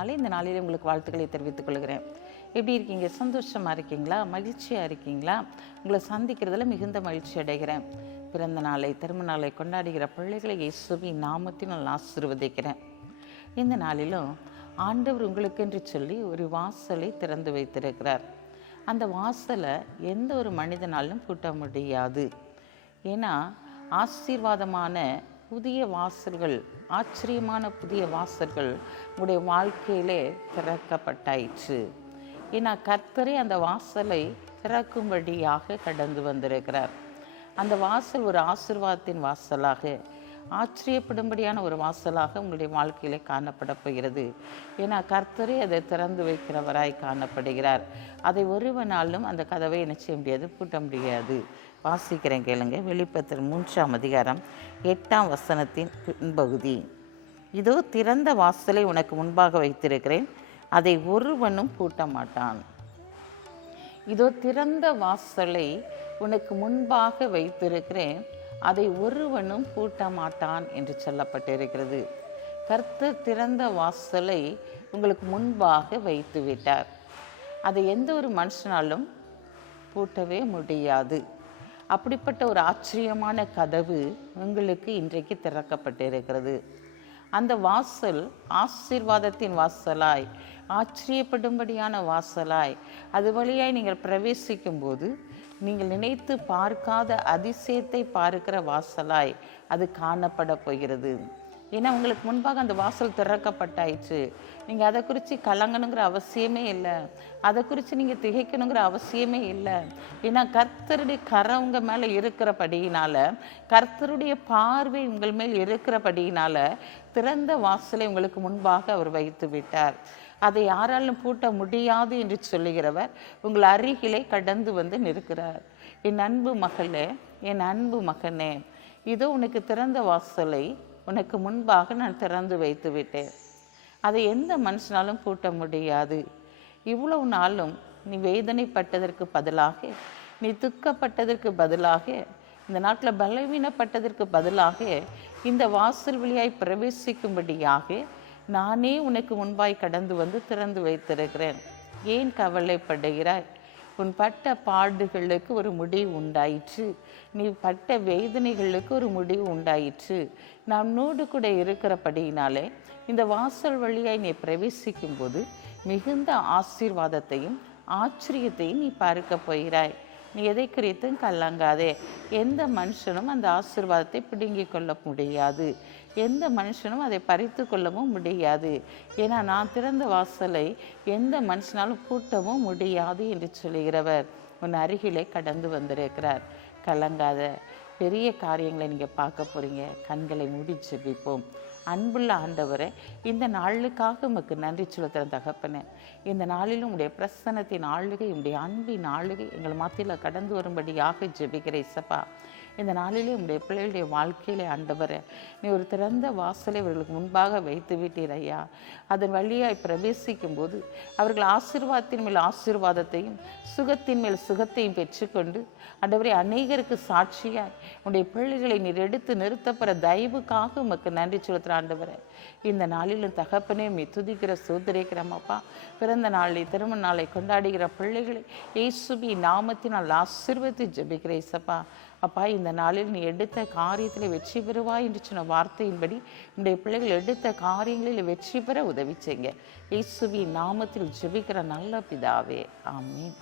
இருக்கிறதுனால இந்த நாளில் உங்களுக்கு வாழ்த்துக்களை தெரிவித்துக் கொள்கிறேன். எப்படி இருக்கீங்க? சந்தோஷமாக இருக்கீங்களா? மகிழ்ச்சியாக இருக்கீங்களா? உங்களை சந்திக்கிறதுல மிகுந்த மகிழ்ச்சி அடைகிறேன். பிறந்த நாளை திருமண நாளை கொண்டாடுகிற பிள்ளைகளை இயேசுவின் நாமத்தில் நான் ஆசீர்வதிக்கிறேன். இந்த நாளிலும் ஆண்டவர் உங்களுக்கென்று சொல்லி ஒரு வாசலை திறந்து வைத்திருக்கிறார். அந்த வாசலை எந்த ஒரு மனிதனாலும் பூட்ட முடியாது. ஏன்னா ஆசீர்வாதமான புதிய வாசல்கள், ஆச்சரியமான புதிய வாசல்கள் உங்களுடைய வாழ்க்கையிலே திறக்கப்பட்டாயிற்று. ஏன்னா கர்த்தரே அந்த வாசலை திறக்கும்படியாக கடந்து வந்திருக்கிறார். அந்த வாசல் ஒரு ஆசீர்வாதத்தின் வாசலாக, ஆச்சரியப்படும்படியான ஒரு வாசலாக உங்களுடைய வாழ்க்கையிலே காணப்பட போகிறது. ஏன்னா கர்த்தரே அதை திறந்து வைக்கிறவராய் காணப்படுகிறார். அதை ஒருவனாலும் அந்த கதவை என்ன செய்ய முடியாது, பூட்ட முடியாது. வாசிக்கிறேன் கேளுங்க. வெளிப்படுத்தல் 3ஆம் அதிகாரம் 8ஆம் வசனத்தின் பின்பகுதி. இதோ திறந்த வாசலை உனக்கு முன்பாக வைத்திருக்கிறேன், அதை ஒருவனும் பூட்ட மாட்டான். இதோ திறந்த வாசலை உனக்கு முன்பாக வைத்திருக்கிறேன், அதை ஒருவனும் பூட்ட மாட்டான் என்று சொல்லப்பட்டிருக்கிறது. கர்த்தர் திறந்த வாசலை உங்களுக்கு முன்பாக வைத்து விட்டார். அதை எந்த ஒரு மனுஷனாலும் பூட்டவே முடியாது. அப்படிப்பட்ட ஒரு ஆச்சரியமான கதவு உங்களுக்கு இன்றைக்கு திறக்கப்பட்டிருக்கிறது. அந்த வாசல் ஆசீர்வாதத்தின் வாசலாய், ஆச்சரியப்படும்படியான வாசலாய், அது வழியாய் நீங்கள் பிரவேசிக்கும் போது நீங்கள் நினைத்து பார்க்காத அதிசயத்தை பார்க்கிற வாசலாய் அது காணப்பட போகிறது. ஏன்னா உங்களுக்கு முன்பாக அந்த வாசல் திறக்கப்பட்டாயிற்று. நீங்கள் அதை குறித்து கலங்கணுங்கிற அவசியமே இல்லை, அதை குறித்து நீங்கள் திகைக்கணுங்கிற அவசியமே இல்லை. ஏன்னா கர்த்தருடைய கரம் உங்கள் மேலே இருக்கிறபடியினால, கர்த்தருடைய பார்வை உங்கள் மேல் இருக்கிறபடியினால திறந்த வாசலை உங்களுக்கு முன்பாக அவர் வைத்து விட்டார். அதை யாராலும் பூட்ட முடியாது என்று சொல்லுகிறவர் உங்கள் அருகிலே கடந்து வந்து நிற்கிறார். என் அன்பு மகளே, என் அன்பு மகனே, இதோ உனக்கு திறந்த வாசலை உனக்கு முன்பாக நான் திறந்து வைத்து விட்டேன். அதை எந்த மனுஷனாலும் பூட்ட முடியாது. இவ்வளவு நாளும் நீ வேதனைப்பட்டதற்கு பதிலாக, நீ துக்கப்பட்டதற்கு பதிலாக, இந்த நாட்டில் பலவீனப்பட்டதற்கு பதிலாக இந்த வாசல் வழியாய் பிரவேசிக்கும்படியாக நானே உனக்கு முன்பாய் கடந்து வந்து திறந்து வைத்திருக்கிறேன். ஏன் கவலைப்படுகிறாய்? உன் பட்ட பாடுகளுக்கு ஒரு முடிவு உண்டாயிற்று. நீ பட்ட வேதனைகளுக்கு ஒரு முடிவு உண்டாயிற்று. நான் உன்னோடு கூட இருக்கிறபடியினாலே இந்த வாசல் வழியாய் நீ பிரவேசிக்கும் போது மிகுந்த ஆசீர்வாதத்தையும் ஆச்சரியத்தையும் நீ பார்க்க போகிறாய். நீ எதை குறித்தும் கலங்காதே. எந்த மனுஷனும் அந்த ஆசீர்வாதத்தை பிடுங்கி கொள்ள முடியாது. எந்த மனுஷனும் அதை பறித்து கொள்ளவும் முடியாது. ஏன்னா நான் திறந்த வாசலை எந்த மனுஷனாலும் பூட்டவும் முடியாது என்று சொல்லுகிறவர் உன் அருகிலே கடந்து வந்திருக்கிறார். கலங்காத. பெரிய காரியங்களை நீங்கள் பார்க்க போகிறீங்க. கண்களை மூடி ஜெபிப்போம். அன்புள்ள ஆண்டவரே, இந்த நாளுக்காக உமக்கு நன்றி செலுத்துகிற தகப்பனே, இந்த நாளிலும் உடைய பிரசன்னத்தின் ஆளுகை, உடைய அன்பின் ஆளுகை எங்கள் மத்தியில் கடந்து வரும்படியாக ஜெபிக்கிறேன் இயேசப்பா. இந்த நாளிலே உடைய பிள்ளைகளுடைய வாழ்க்கையிலே ஆண்டவரே, நீ ஒரு திறந்த வாசலை அவர்களுக்கு முன்பாக வைத்து விட்டீர் ஐயா. அதன் வழியாய் பிரவேசிக்கும் போது அவர்கள் ஆசீர்வாதத்தின் மேல் ஆசீர்வாதத்தையும் சுகத்தின் மேல் சுகத்தையும் பெற்றுக்கொண்டு ஆண்டவரே அநேகருக்கு சாட்சியாய் உடைய பிள்ளைகளை நீர் எடுத்து நிறுத்தப்படுற தயவுக்காக உமக்கு நன்றி செலுத்துகிற ஆண்டவரே. இந்த நாளிலும் தகப்பனே உம்மை துதிக்கிற சோதரிக்கிறோமப்பா. பிறந்த நாளை திருமண நாளை கொண்டாடுகிற பிள்ளைகளை இயேசுவின் நாமத்தினால் ஆசீர்வதித்து ஜெபிக்கிறேன் இயேசப்பா. அப்பா, இந்த நாளில் நீ எடுத்த காரியத்தில் வெற்றி பெறுவாய் என்று சொன்ன வார்த்தையின்படி உடைய பிள்ளைகள் எடுத்த காரியங்களில் வெற்றி பெற உதவி செய்யுங்க. இயேசுவின் நாமத்தில் ஜெபிக்கிற நல்ல பிதாவே, ஆமீன்.